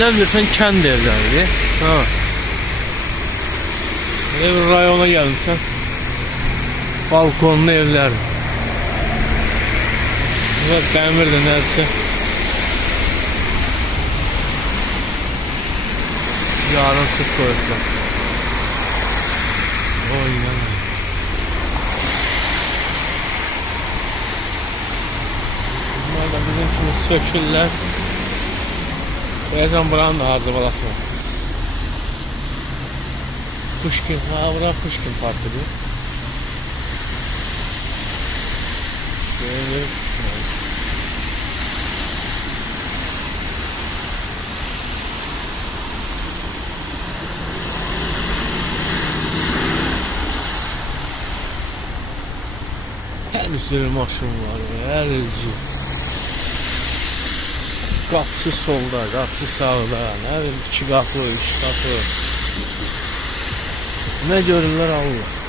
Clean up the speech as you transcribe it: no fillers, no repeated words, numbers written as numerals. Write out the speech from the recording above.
Elə bilirsən kənd evləridir. Ha. Ev rayona gəlmişsən. Balkonlu evlər. Və dəmir də nədirsə. Yarın çıx qoyublar. Oynan. Bunlar da bizim kimi sökürlər. Deyəcəm buranın da harcı balası var. Puşkin, bura Puşkin parkıdır. Böyle her sürü maşın var, her sürü. Qapısı solda, qapısı sağda, nə bilim, 2 qapı, 3 qapı. Nə görürlər Allah.